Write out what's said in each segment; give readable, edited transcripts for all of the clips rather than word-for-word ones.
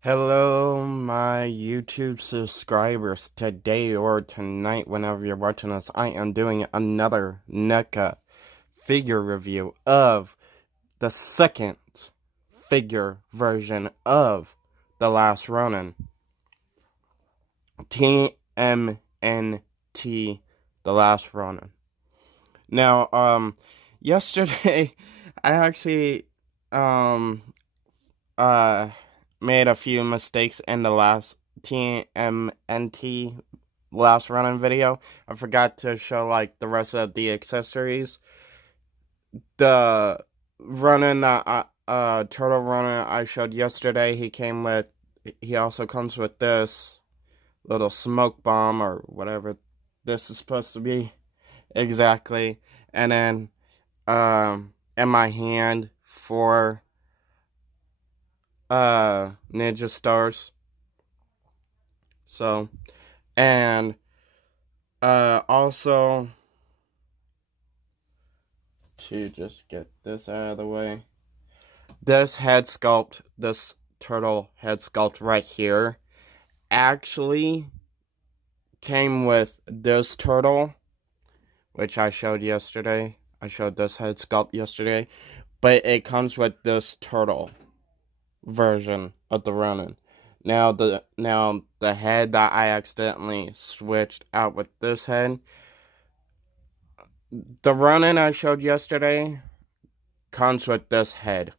Hello, my YouTube subscribers. Today or tonight, whenever you're watching this, I am doing another Neca figure review of the second figure version of The Last Ronin. TMNT, The Last Ronin. Now, yesterday, I actually, made a few mistakes in the last TMNT Last Ronin video. I forgot to show, like, the rest of the accessories. The Ronin that, Turtle Ronin I showed yesterday, he also comes with this little smoke bomb, or whatever this is supposed to be exactly. And then, in my hand, 4 ninja stars. So, and also, to just get this out of the way, this head sculpt, this turtle head sculpt right here, actually came with this turtle, which I showed yesterday. I showed this head sculpt yesterday, but it comes with this turtle version of the Ronin. Now the head that I accidentally switched out with this head, the Ronin I showed yesterday comes with this head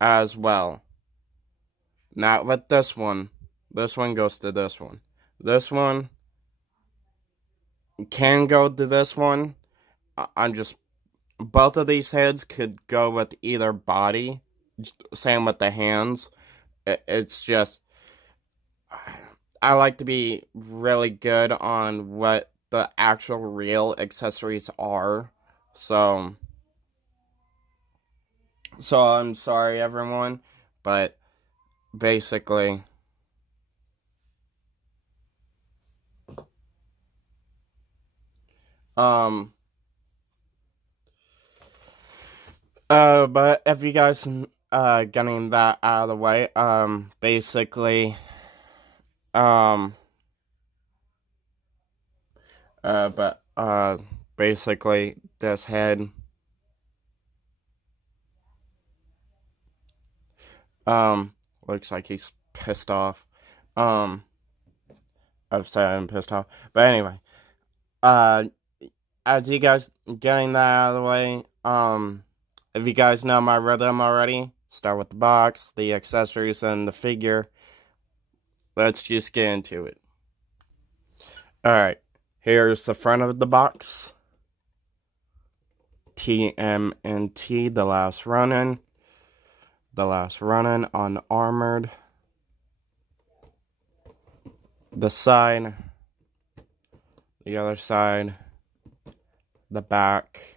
as well. Not with this one. This one goes to this one. This one can go to this one. Both of these heads could go with either body. Same with the hands. It's just, I like to be really good on what the actual real accessories are. So I'm sorry, everyone, but basically, but if you guys, getting that out of the way, basically, basically, this head, looks like he's pissed off, upset and pissed off, but anyway, as you guys getting that out of the way, if you guys know my rhythm already, start with the box, the accessories, and the figure. Let's just get into it. Alright, here's the front of the box. TMNT, The Last Ronin. The Last Ronin, Unarmored. The side. The other side. The back.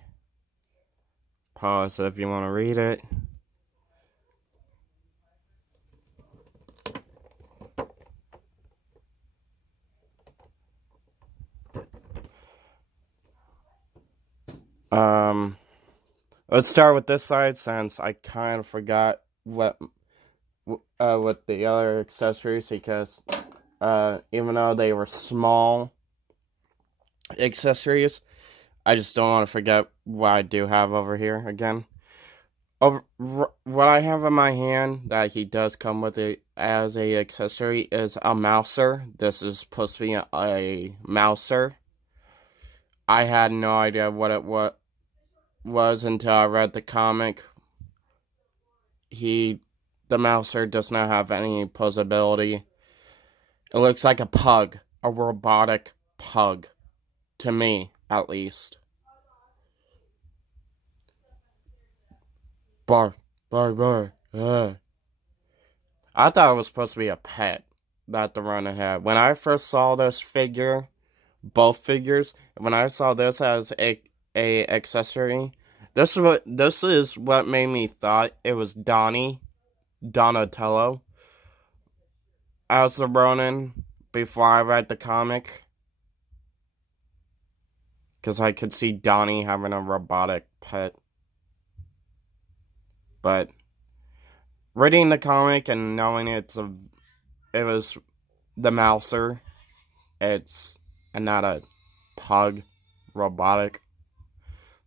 Pause if you want to read it. Let's start with this side, since I kind of forgot what the other accessories, because even though they were small accessories, I just don't want to forget what I do have over here again. What I have in my hand that he does come with it as a accessory is a mouser. This is supposed to be a mouser. I had no idea what it was until I read the comic. The mouser does not have any posability. It looks like a pug, a robotic pug, to me, at least. Bark, bark, bark. I thought it was supposed to be a pet that the Ronin had. When I first saw this figure, both figures, when I saw this as a accessory, this is what made me thought it was Donatello as the Ronin before I read the comic, because I could see Donnie having a robotic pet. But reading the comic and knowing it was the Mouser, it's and not a pug robotic.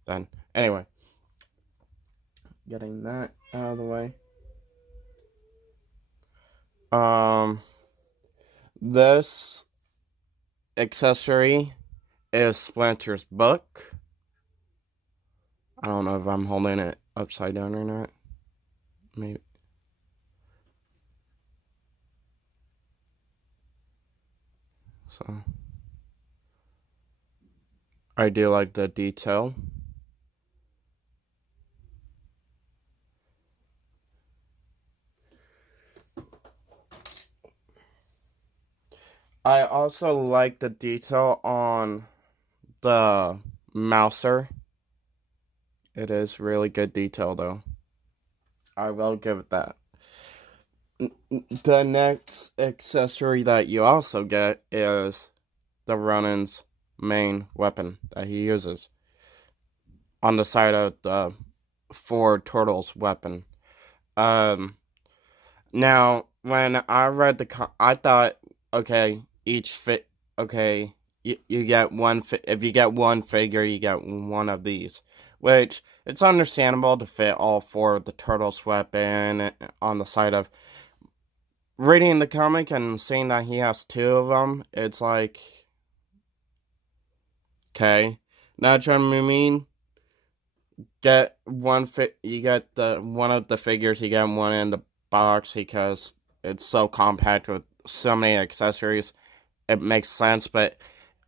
Then anyway, getting that out of the way. This accessory is Splinter's book. I don't know if I'm holding it upside down or not. Maybe. So, I do like the detail. I also like the detail on the Mouser. It is really good detail, though. I will give it that. The next accessory that you also get is the Ronin's main weapon that he uses on the side of the Four Turtles weapon. Now, when I read I thought, okay, you get one, if you get one figure, you get one of these. Which, it's understandable to fit all four of the Turtles weapon on the side of. Reading the comic and seeing that he has two of them, it's like, okay, now trying to mean, get one you get one of the figures, you get one in the box because it's so compact with so many accessories. It makes sense, but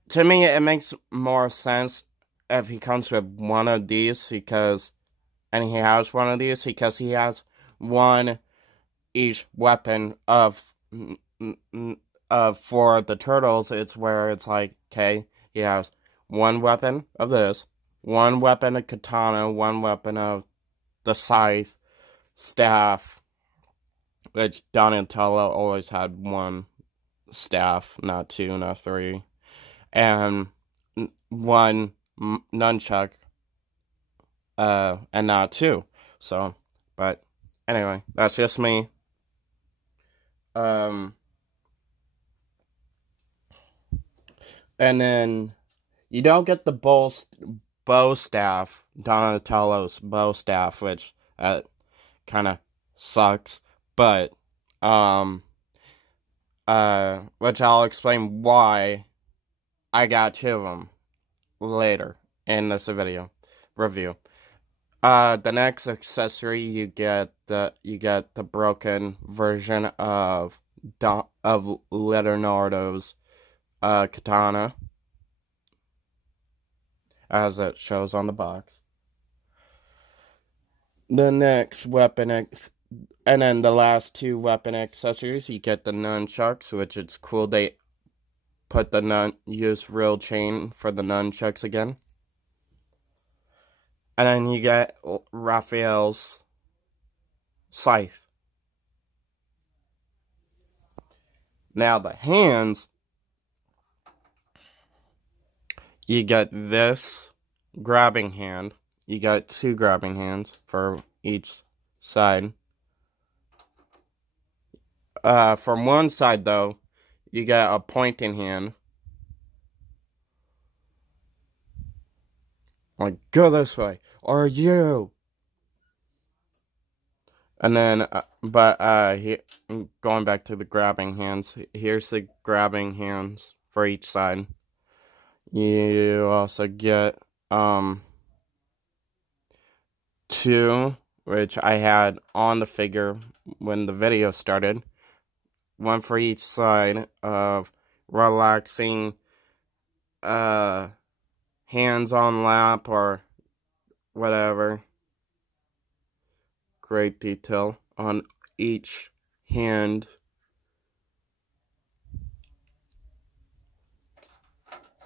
to me, it makes more sense if he comes with one of these and he has one of these because he has one each weapon of for the Turtles. It's where it's like, okay, he has one weapon of this, one weapon of katana, one weapon of the scythe, staff, which Donatello always had one staff, not two, not three, and one nunchuck, and not two. So, but anyway, that's just me. And then you don't get the bow staff, Donatello's bow staff, which kind of sucks. But which I'll explain why I got two of them later in this video review. The next accessory you get the broken version of Leonardo's katana, as it shows on the box. The next weapon, and then the last two weapon accessories, you get the nunchucks, which it's cool they put use real chain for the nunchucks again. And then you get Raphael's scythe. Now the hands, you get this grabbing hand. You got two grabbing hands for each side. From one side, though, you got a pointing hand. Like, go this way, or you. And then, going back to the grabbing hands, here's the grabbing hands for each side. You also get, two, which I had on the figure when the video started. One for each side of relaxing, hands on lap or whatever. Great detail on each hand.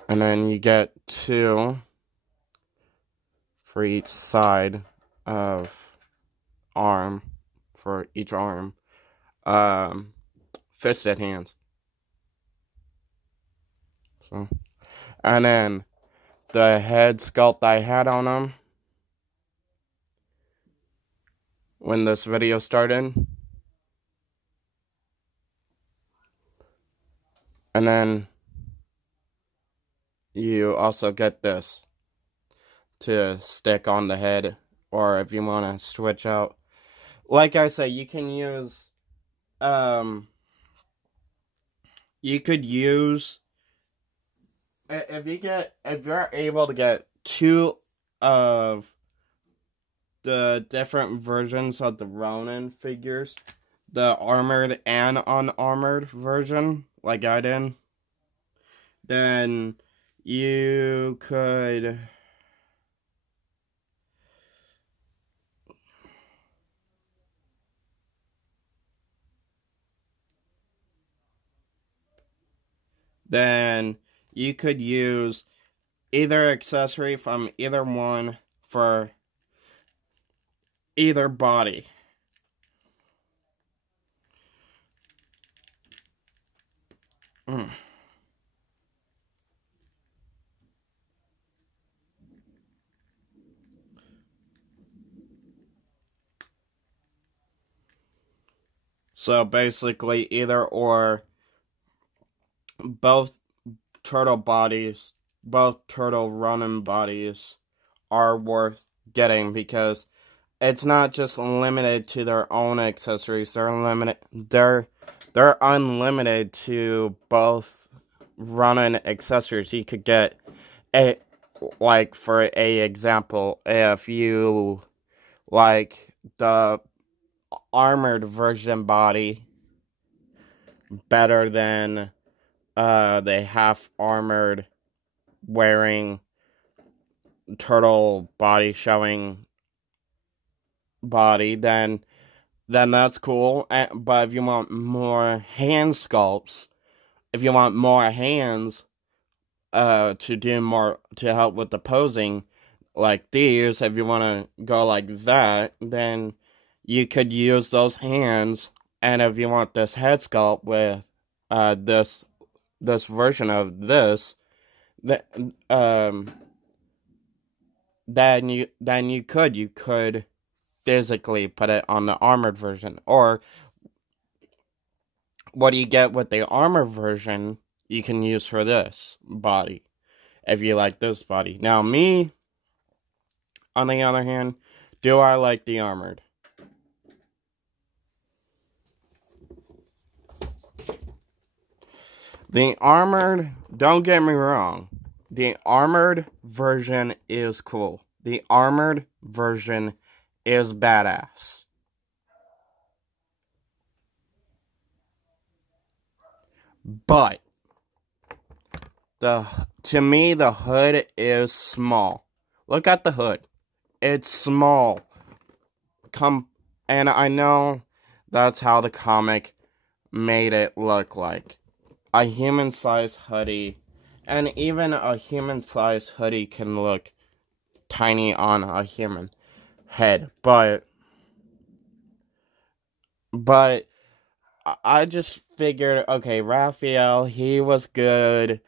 And then you get two for each side of arm, for each arm. Fisted hands. So, and then the head sculpt I had on them when this video started, And then you also get this to stick on the head, or if you want to switch out. Like I say, you can use, you could use, if you're able to get 2 of the different versions of the Ronin figures, the armored and unarmored version, like I did, then you could use either accessory from either one for either body. So basically either or, both turtle Ronin bodies are worth getting, because it's not just limited to their own accessories. They're unlimited to both Ronin accessories. You could get like, for a example, if you like the armored version body better than the half armored wearing turtle body showing body, then that's cool. But if you want more hand sculpts, if you want more hands to help with the posing, like these, if you want to go like that, then you could use those hands. And if you want this head sculpt with this version of this, then you could physically put it on the armored version. Or what do you get with the armored version, you can use for this body, if you like this body. Now, me, on the other hand, do I like the armored? The armored, don't get me wrong, the armored version is cool. The armored version is badass. But to me, the hood is small. Look at the hood. It's small. And I know that's how the comic made it look like. A human-sized hoodie, and even a human-sized hoodie can look tiny on a human head, but I just figured, okay, Raphael, he was good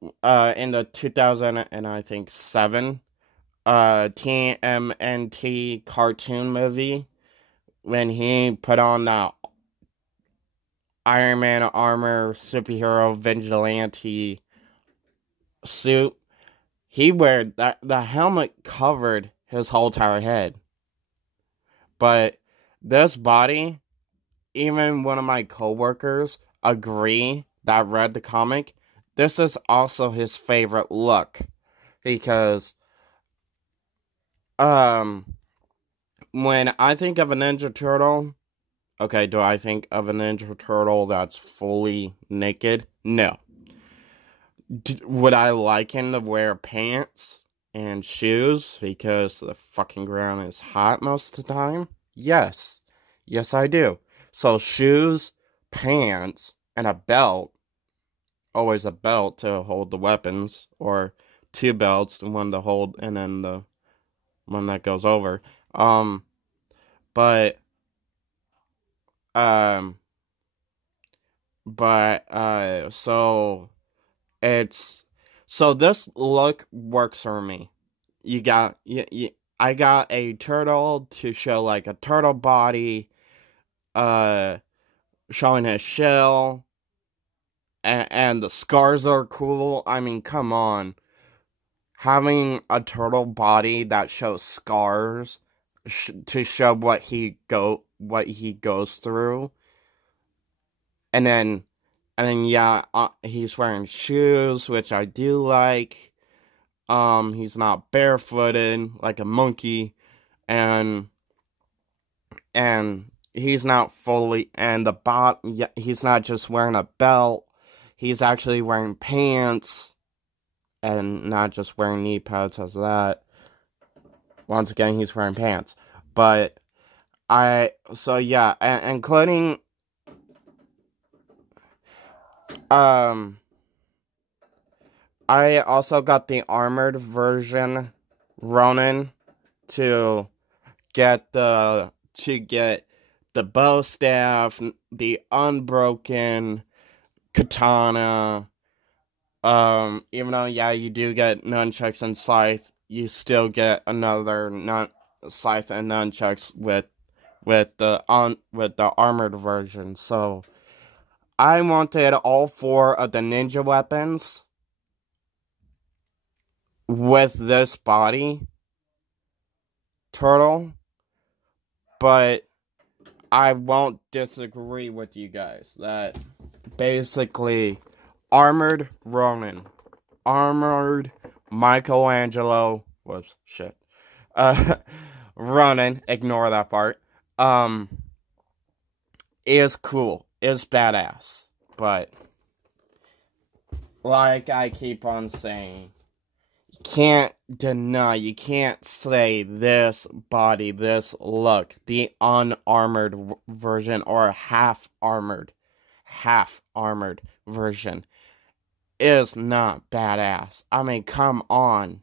in the 2007 TMNT cartoon movie, when he put on that Iron Man armor superhero vigilante suit. The helmet covered his whole entire head. But this body, even one of my coworkers agree that read the comic, this is also his favorite look. Because when I think of a Ninja Turtle, okay, do I think of a Ninja Turtle that's fully naked? No. Would I like him to wear pants and shoes because the fucking ground is hot most of the time? Yes. Yes, I do. So shoes, pants, and a belt. Always a belt to hold the weapons, or 2 belts, the one to hold and then the one that goes over. So this look works for me. I got a turtle to show like a turtle body, showing his shell, and the scars are cool. I mean, come on. Having a turtle body that shows scars to show what he goes through, and then yeah, he's wearing shoes, which I do like. He's not barefooted like a monkey, and he's not fully, and he's not just wearing a belt. He's actually wearing pants, and not just wearing knee pads as that. Once again, he's wearing pants. But so yeah, including, I also got the armored version Ronin to get the bow staff, the unbroken katana. Even though, yeah, you do get nunchucks and scythe, you still get another scythe and nunchucks with the armored version. So I wanted all 4 of the ninja weapons with this body turtle, but I won't disagree with you guys that basically armored Ronin, armored Michelangelo, whoops, shit, Ronin, ignore that part, is cool, is badass, but like I keep on saying, can't deny, you can't say this body, this look, the unarmored version or half armored version is not badass. I mean, come on.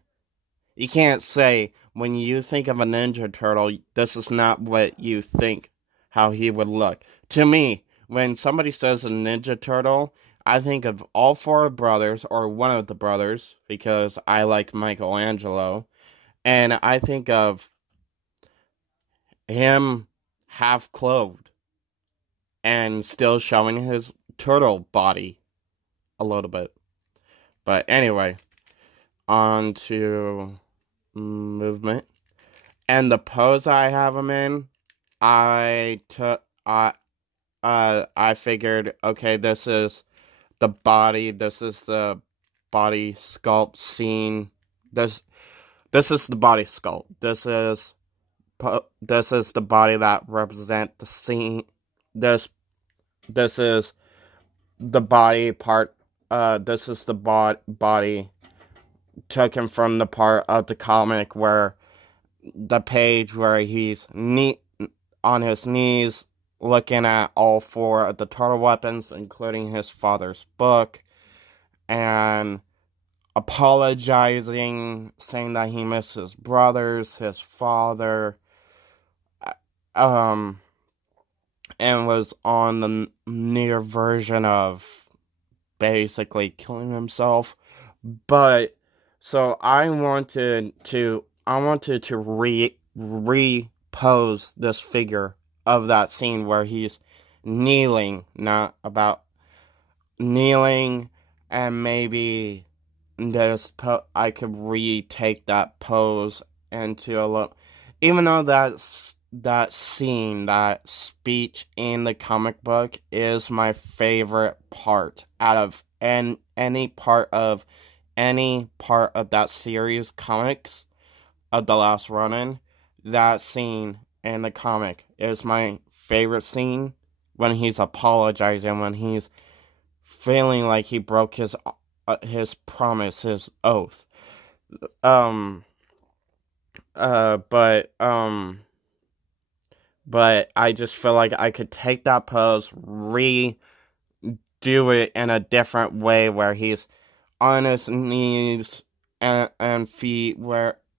You can't say when you think of a Ninja Turtle, this is not what you think how he would look. To me, when somebody says a Ninja Turtle, I think of all 4 brothers, or one of the brothers, because I like Michelangelo, and I think of him half clothed, and still showing his turtle body a little bit. But anyway, on to movement. And the pose I have him in, I figured, okay, this is the body sculpt scene. This is the body sculpt. This is the body that represents the scene. This is the body part. This is the body taken from the part of the comic where the page where he's on his knees, looking at all 4 of the turtle weapons, including his father's book, and apologizing, saying that he missed his brothers, his father, and was on the near version of basically killing himself. But so I wanted to repose this figure of that scene where he's kneeling, and maybe I could retake that pose into a little, even though that scene, that speech in the comic book is my favorite part out of any part of that series comics of the last Ronin. That scene in the comic is my favorite scene, when he's apologizing, when he's feeling like he broke his promise, his oath. But I just feel like I could take that pose, redo it in a different way, where he's on his knees and feet,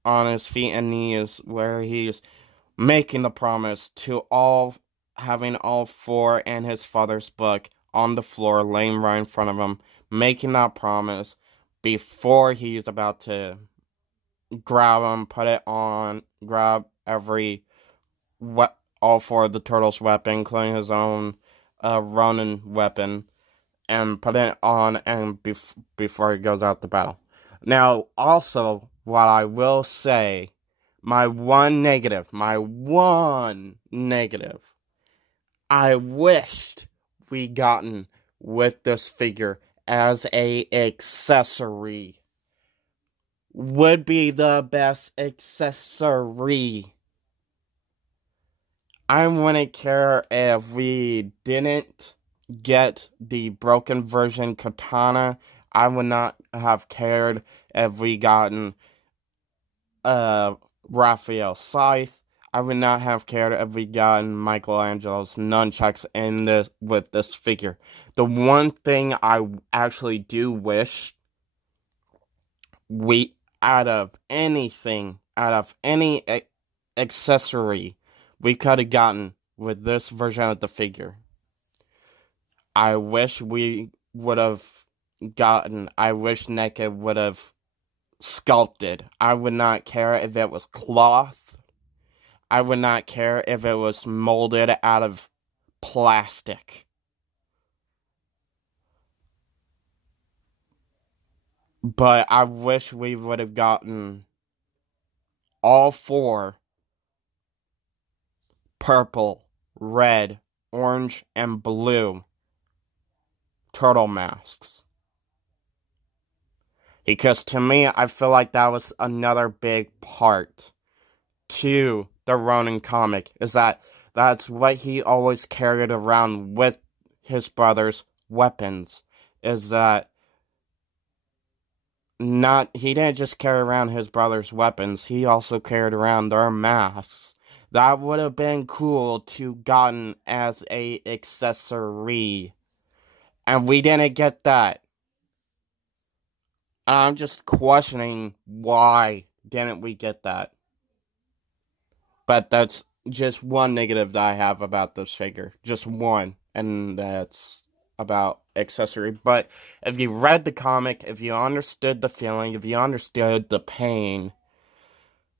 on his feet and knees, where he's making the promise to having all 4 and his father's book on the floor, laying right in front of him, making that promise before he's about to grab him, put it on, grab all 4 of the turtle's weapon, including his own Ronin weapon, and put it on and before he goes out to battle. Now, also, what I will say, my one negative, I wished we gotten with this figure as a accessory. Would be the best accessory. I wouldn't care if we didn't get the broken version katana. I would not have cared if we gotten Raphael Scythe. I would not have cared if we gotten Michelangelo's nunchucks in this with this figure. The one thing I actually do wish we out of any accessory we could have gotten with this version of the figure, I wish we would have gotten. I wish Neca would have sculpted. I would not care if it was cloth. I would not care if it was molded out of plastic. But I wish we would have gotten all 4 purple, red, orange, and blue turtle masks. Because to me, I feel like that was another big part to the Ronin comic, is that's what he always carried around with his brother's weapons, is that he didn't just carry around his brother's weapons, he also carried around their masks. That would have been cool to gotten as a accessory. And we didn't get that. I'm just questioning why didn't we get that. But that's just one negative that I have about this figure. Just one. And that's about accessory. But if you read the comic, if you understood the feeling, if you understood the pain,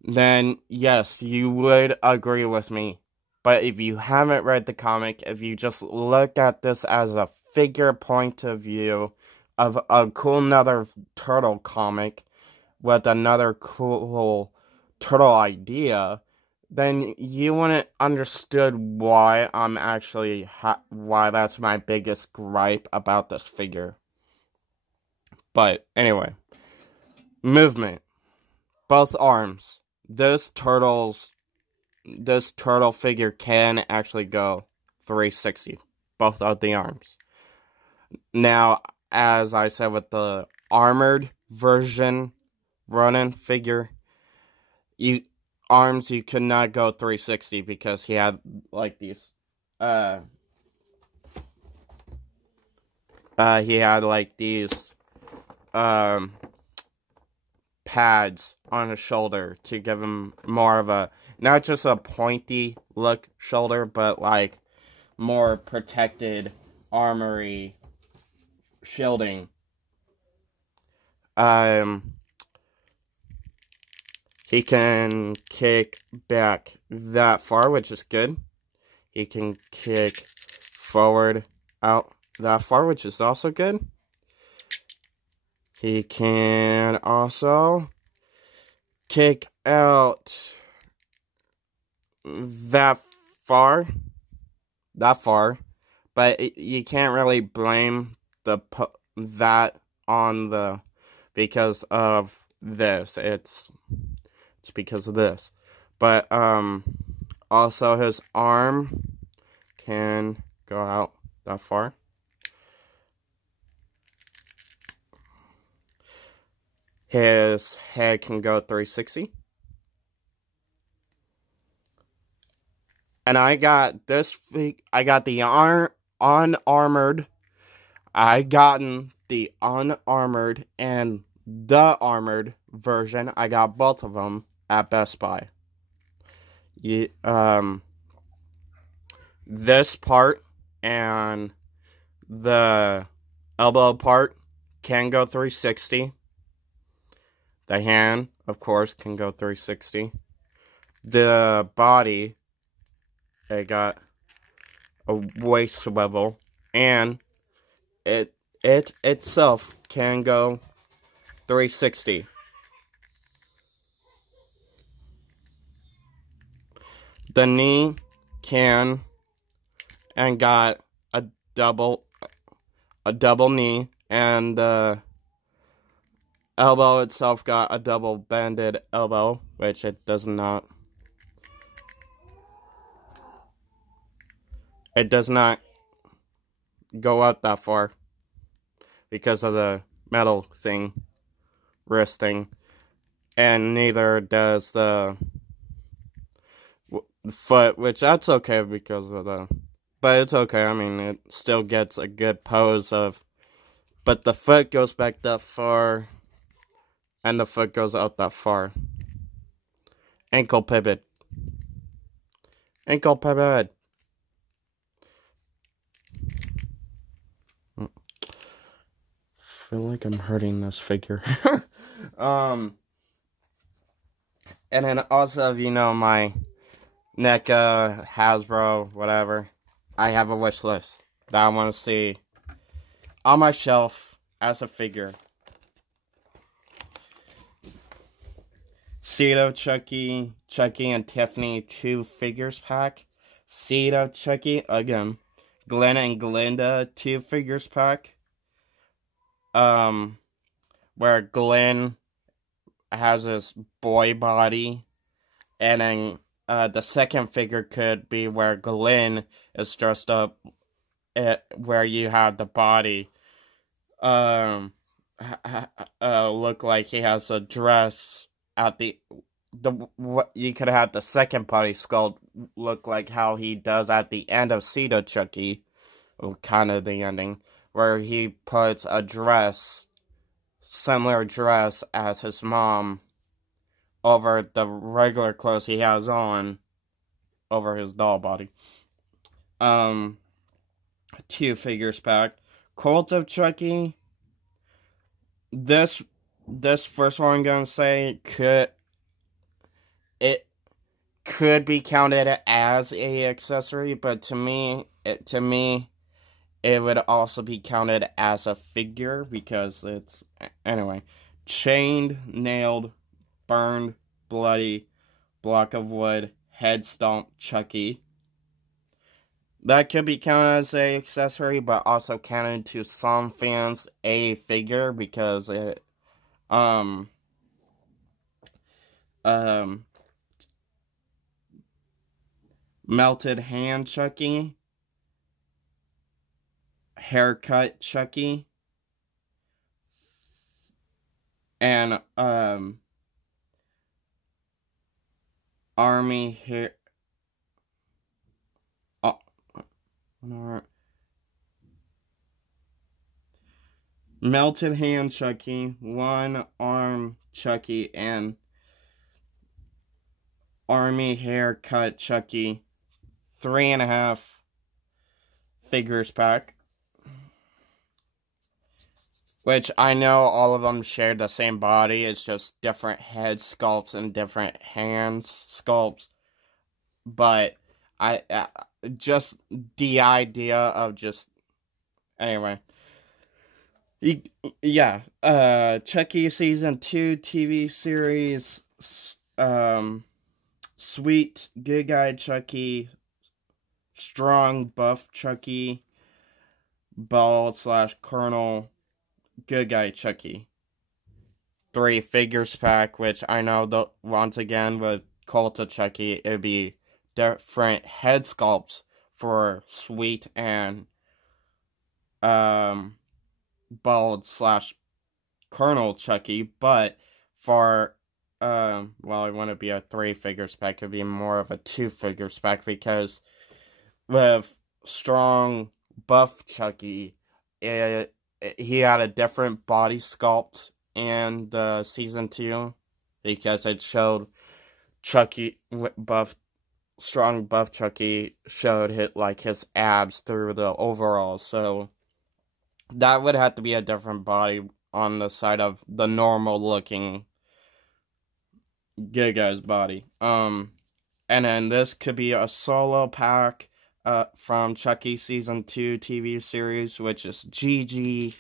then yes, you would agree with me. But if you haven't read the comic, if you just look at this as a figure point of view of a cool another turtle comic with another cool turtle idea, then you wouldn't understood why I'm actually why that's my biggest gripe about this figure. But anyway, movement, both arms. This turtle figure can actually go 360, both of the arms. Now, as I said with the armored version Ronin figure, you could not go 360 because he had like these pads on his shoulder to give him more of a, not just a pointy look shoulder, but like more protected armory shielding. He can kick back that far, which is good. He can kick forward out that far, which is also good. He can also kick out that far, but you can't really blame that on the, because of this. It's because of this. But also his arm can go out that far. His head can go 360. And I got this, I got the unarmored. I gotten the unarmored and the armored version. I got both of them at Best Buy. This part and the elbow part can go 360. The hand, of course, can go 360. The body, they got a waist swivel, and it itself can go 360. The knee can and got a double knee, and the elbow itself got a double banded elbow, which it does not. It does not go up that far because of the metal thing, wrist thing, and neither does the foot, which that's okay because of the, but it's okay. I mean, it still gets a good pose of, but the foot goes back that far, and the foot goes out that far. Ankle pivot. Ankle pivot. I feel like I'm hurting this figure. And then also, you know, my Neca, Hasbro, whatever, I have a wish list that I want to see on my shelf as a figure. Cedo Chucky, Chucky and Tiffany 2 figures pack. Cedo Chucky, again. Glenn and Glinda 2 figures pack. Where Glenn has his boy body, and then the second figure could be where Glenn is dressed up, where you have the body look like he has a dress at what you could have the second body sculpt look like how he does at the end of Cedo Chucky, or kind of the ending, where he puts a dress, similar dress as his mom, over the regular clothes he has on, over his doll body. 2 figures pack. Cult of Chucky. This first one I'm gonna say could be counted as a accessory, but to me it would also be counted as a figure because it's, anyway, chained, nailed, burned, bloody, block of wood, head stomp Chucky. That could be counted as a accessory, but also counted to some fans a figure because it melted hand Chucky, haircut Chucky, and army hair. Melted hand Chucky, one arm Chucky, and army haircut Chucky. 3.5 figures pack. Which I know all of them share the same body. It's just different head sculpts and different hands sculpts. But I just the idea of just, anyway. Yeah, Chucky Season 2 TV series, Sweet Good Guy Chucky, Strong Buff Chucky, Bald/Colonel Good Guy Chucky. 3 figures pack, which I know once again with Cult of Chucky, it would be different head sculpts for Sweet and Bald/Colonel Chucky, but for well, it wouldn't be a 3 figures pack, it would be more of a 2 figures pack, because with Strong Buff Chucky, he had a different body sculpt in the season 2, because it showed Chucky Strong Buff Chucky showed his abs through the overalls, so that would have to be a different body on the side of the normal looking good guy's body. And then this could be a solo pack from Chucky Season 2 TV series, which is Gigi.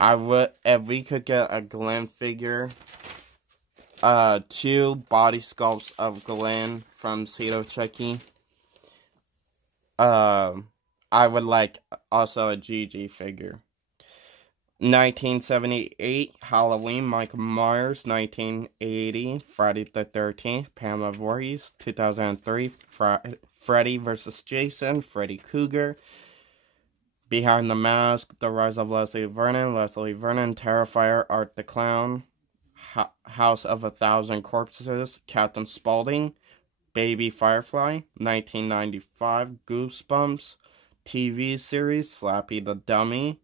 If we could get a Glenn figure, 2 body sculpts of Glenn from Seed of Chucky. I would like also a Gigi figure. 1978, Halloween, Michael Myers. 1980, Friday the 13th, Pamela Voorhees. 2003, Freddy vs. Jason, Freddy Krueger. Behind the Mask, The Rise of Leslie Vernon, Terrifier, Art the Clown. House of a Thousand Corpses, Captain Spaulding. Baby Firefly. 1995, Goosebumps. TV series, Slappy the Dummy.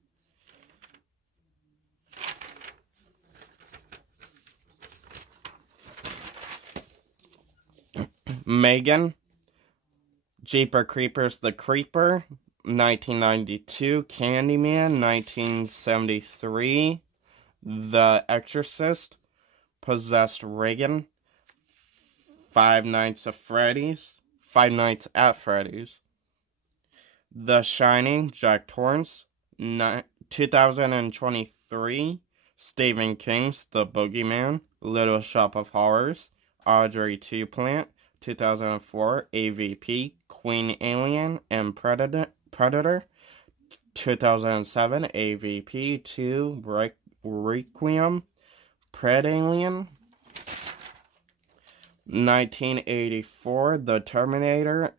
Megan, Jeepers Creepers the Creeper. 1992, Candyman. 1973, The Exorcist, Possessed Reagan. Five Nights at Freddy's. The Shining, Jack Torrance. 2023, Stephen King's The Boogeyman, Little Shop of Horrors. Audrey Plant. 2004, AVP, Queen Alien and Predator. 2007, AVP 2, Requiem, Predalien. 1984, The Terminator,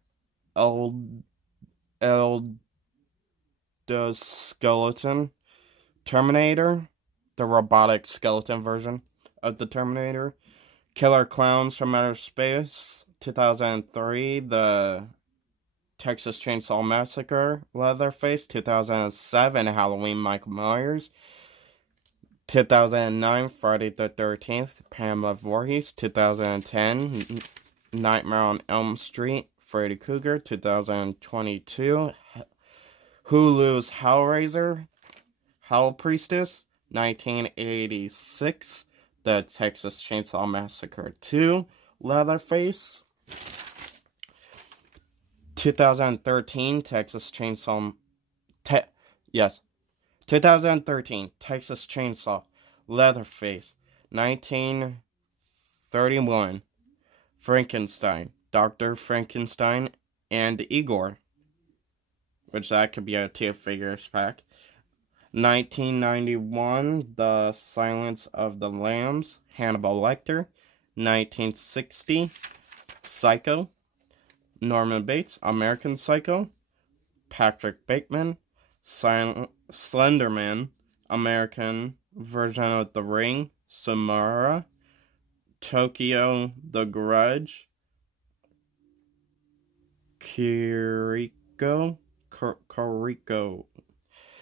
the Skeleton Terminator, the robotic skeleton version of the Terminator. Killer Clowns from Outer Space. 2003, The Texas Chainsaw Massacre, Leatherface. 2007, Halloween, Michael Myers. 2009, Friday the 13th, Pamela Voorhees. 2010, Nightmare on Elm Street, Freddy Krueger. 2022, Hulu's Hellraiser, Hell Priestess. 1986, The Texas Chainsaw Massacre 2, Leatherface. 2013, 2013, Texas Chainsaw, Leatherface. 1931, Frankenstein, Dr. Frankenstein and Igor, which that could be a 2 figures pack. 1991, The Silence of the Lambs, Hannibal Lecter. 1960, Psycho, Norman Bates, American Psycho. Patrick Bateman, Slenderman, American version of The Ring, Samara. Tokyo, The Grudge, Kiriko.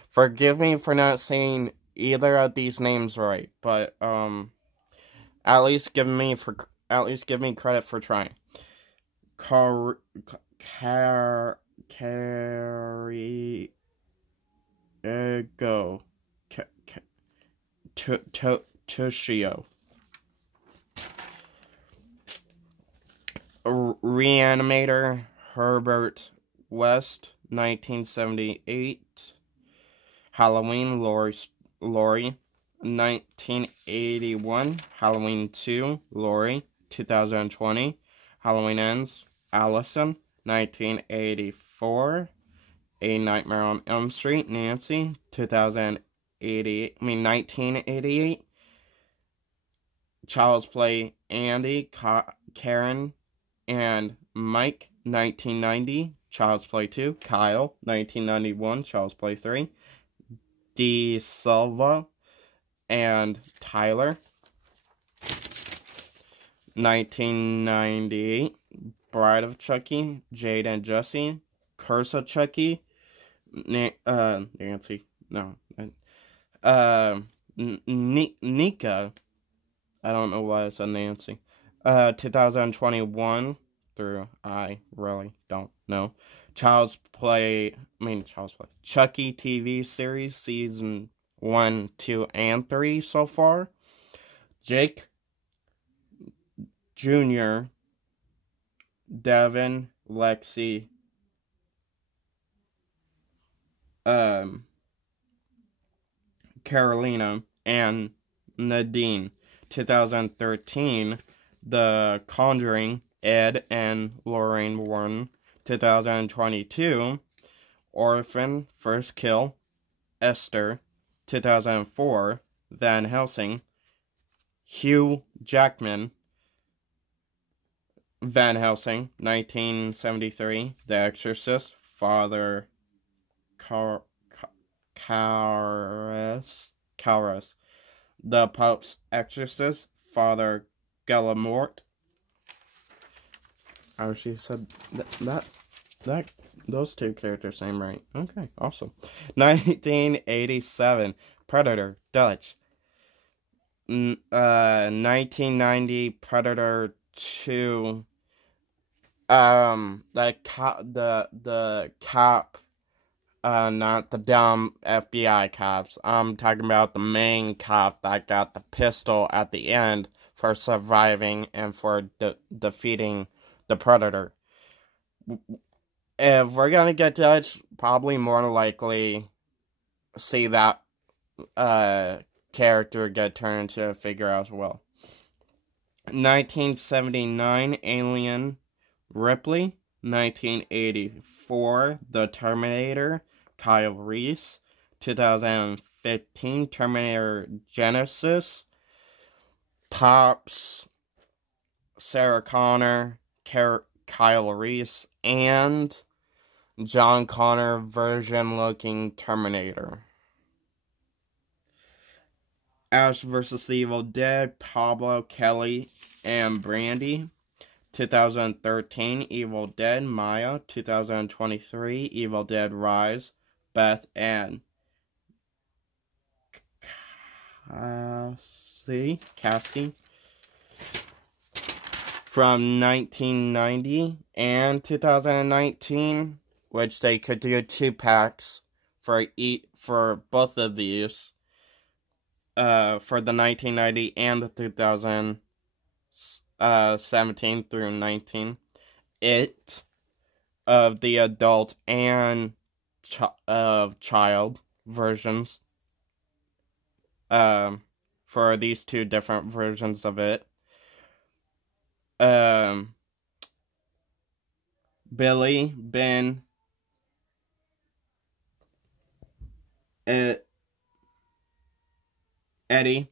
Forgive me for not saying either of these names right, but at least give me credit for trying. Toshio. Reanimator, Herbert West. 1978, Halloween, Laurie. 1981, Halloween 2, Laurie. 2020, Halloween Ends, Allison. 1984, A Nightmare on Elm Street, Nancy. 1988, Child's Play, Andy, Karen, and Mike. 1990, Child's Play 2, Kyle. 1991, Child's Play 3, De Silva and Tyler. 1998, Bride of Chucky, Jade and Jesse. Curse of Chucky, Nancy. No. Neca. I don't know why I said Nancy. 2021 through I really don't know. Child's Play. Chucky TV series, season 1, 2, and 3 so far. Jake Jr., Devin, Lexi, um, Carolina, and Nadine. 2013, The Conjuring, Ed and Lorraine Warren. 2022, Orphan, First Kill, Esther. 2004, Van Helsing, Hugh Jackman, Van Helsing. 1973, The Exorcist, Father Cowras, The Pope's Exorcist, Father Gallimort. I actually said that those two characters name right. Okay, awesome. 1987, Predator, Dutch. 1990, Predator 2. The cop, not the dumb FBI cops. I'm talking about the main cop that got the pistol at the end for surviving and for defeating the Predator. If we're gonna get Dutch, probably more likely see that character get turned into a figure as well. 1979, Alien, Ripley. 1984, The Terminator, Kyle Reese. 2015, Terminator Genesis, Pops, Sarah Connor, Kyle Reese, and John Connor version-looking Terminator. Ash vs. the Evil Dead, Pablo, Kelly, and Brandy. 2013, Evil Dead, Maya. 2023, Evil Dead Rise, Beth and Cassie. From 1990 and 2019, which they could do 2-packs for both of these. For the 1990 and the 2017 through 19, It, of the adult and child versions, for these two different versions of It. Billy, Ben, Eddie.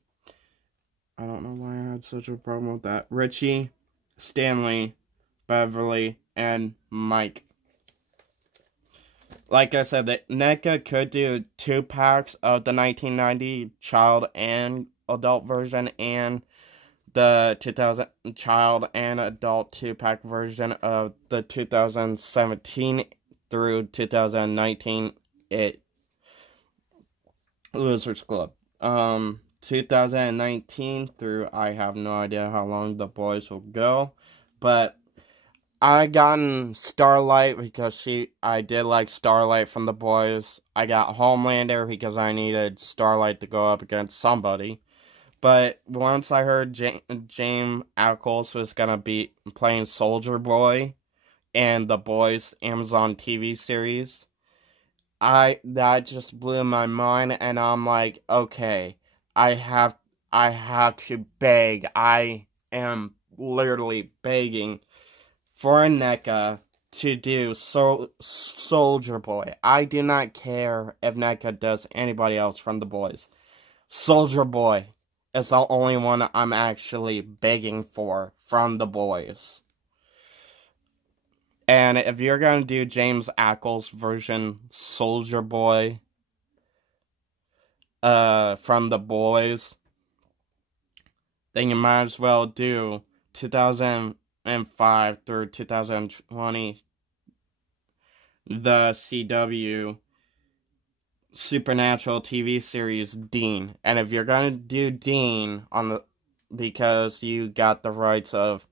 I don't know why I had such a problem with that. Richie, Stanley, Beverly, and Mike. Like I said, the NECA could do 2-packs of the 1990 child and adult version and the 2000 child and adult 2-pack version of the 2017 through 2019 It Losers Club. 2019 through, I have no idea how long The Boys will go, but I gotten Starlight because I did like Starlight from The Boys. I got Homelander because I needed Starlight to go up against somebody. But once I heard James Ackles was gonna be playing Soldier Boy and The Boys Amazon TV series, that just blew my mind, and I'm like, okay, I have to beg. I am literally begging for a NECA to do Soldier Boy. I do not care if NECA does anybody else from The Boys. Soldier Boy is the only one I'm actually begging for from The Boys. And if you're gonna do James Ackles version Soldier Boy from The Boys, then you might as well do 2005 through 2020 the CW Supernatural TV series Dean. And if you're gonna do Dean because you got the rights of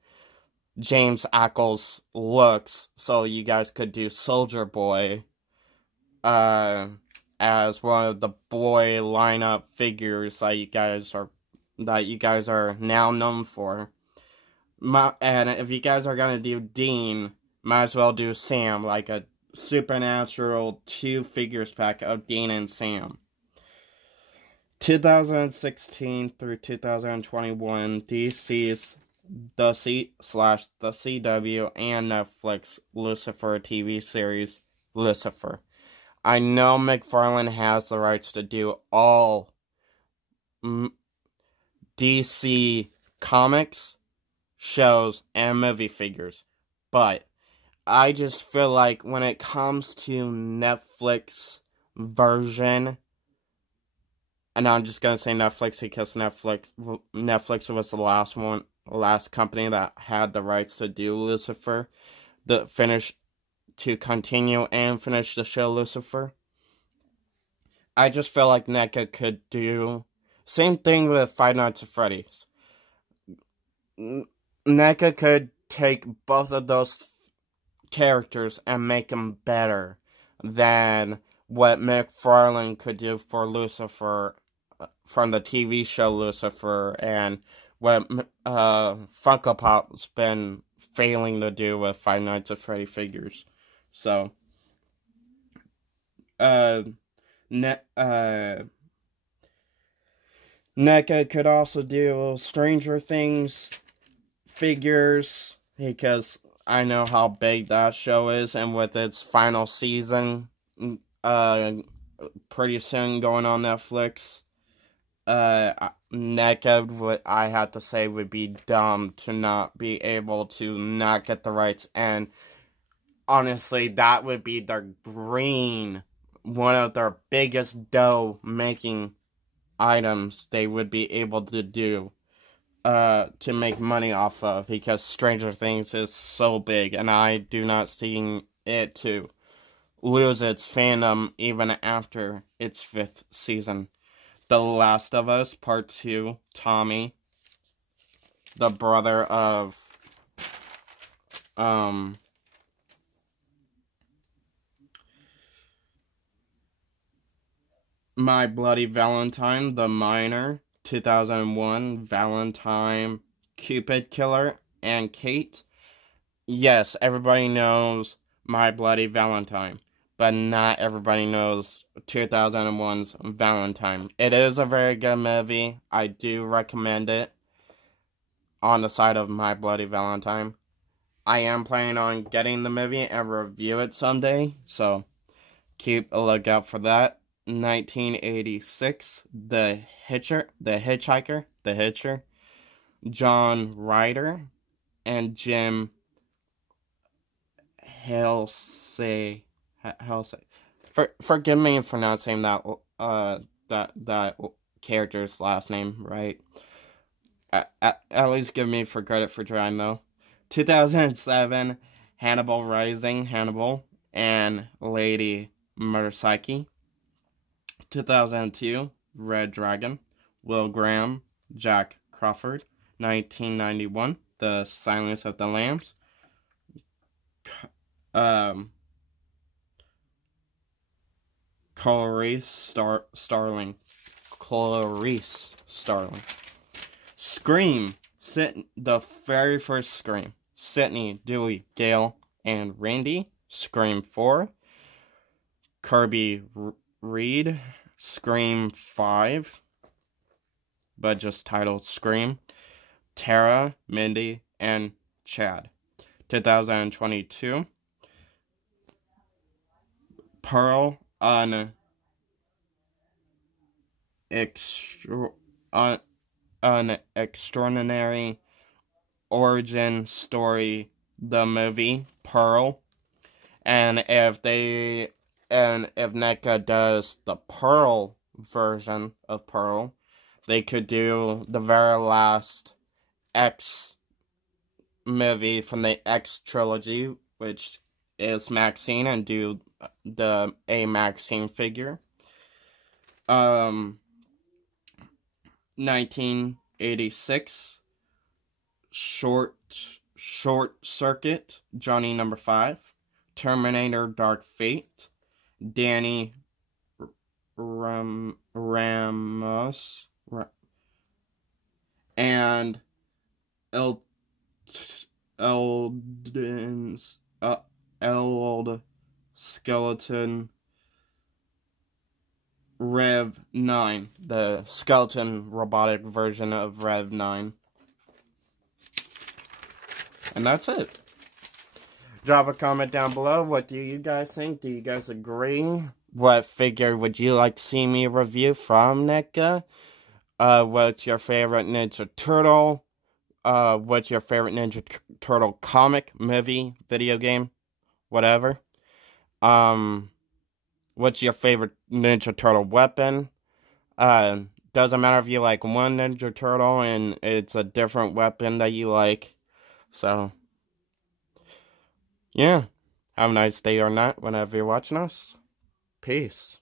James Ackles' looks, so you guys could do Soldier Boy as one of the boy lineup figures that you guys are now known for. And if you guys are gonna do Dean, might as well do Sam, like a Supernatural 2 figures pack of Dean and Sam. 2016 through 2021, DC's The CW and Netflix Lucifer TV series, Lucifer. I know McFarlane has the rights to do all DC comics, shows, and movie figures, but I just feel like when it comes to Netflix version, and I'm just gonna say Netflix because Netflix was the last company that had the rights to do Lucifer, to continue and finish the show Lucifer. I just feel like Neca could do same thing with Five Nights at Freddy's. Neca could take both of those characters and make them better than what McFarlane could do for Lucifer from the TV show Lucifer, and what Funko Pop's been failing to do with Five Nights at Freddy figures. So, NECA could also do Stranger Things figures, because I know how big that show is, and with its final season pretty soon going on Netflix, NECA, what I have to say, would be dumb to not be able to not get the rights, and honestly, that would be one of their biggest dough making items they would be able to do to make money off of, because Stranger Things is so big, and I do not see it to lose its fandom even after its 5th season. The Last of Us Part 2, Tommy, the brother of My Bloody Valentine, the Miner, 2001, Valentine, Cupid Killer, and Kate. Yes, everybody knows My Bloody Valentine, but not everybody knows 2001's Valentine. It is a very good movie. I do recommend it on the side of My Bloody Valentine. I am planning on getting the movie and review it someday, so keep a lookout for that. 1986, The Hitcher, John Ryder, and Jim Halsey. Forgive me for not saying that character's last name right. At least give me credit for trying, though. 2007, Hannibal Rising, Hannibal, and Lady Murasaki. 2002, Red Dragon, Will Graham, Jack Crawford. 1991, The Silence of the Lambs. Clarice Starling. Scream. The very first Scream. Sydney, Dewey, Gail, and Randy. Scream 4. Kirby Reed. Scream 5. But just titled Scream. Tara, Mindy, and Chad. 2022. Pearl, an extraordinary origin story, the movie Pearl. And if NECA does the Pearl version of Pearl, they could do the very last X movie from the X trilogy, which is Maxine, and do a Maxine figure. 1986, Short Circuit, Johnny Number 5, Terminator Dark Fate, Danny Ramos, and Skeleton Rev 9. The skeleton robotic version of Rev 9. And that's it. Drop a comment down below. What do you guys think? Do you guys agree? What figure would you like to see me review from Neca? What's your favorite Ninja Turtle? What's your favorite Ninja Turtle comic, movie, video game, whatever? What's your favorite Ninja Turtle weapon? Doesn't matter if you like one Ninja Turtle and it's a different weapon that you like. So, yeah. Have a nice day or night whenever you're watching us. Peace.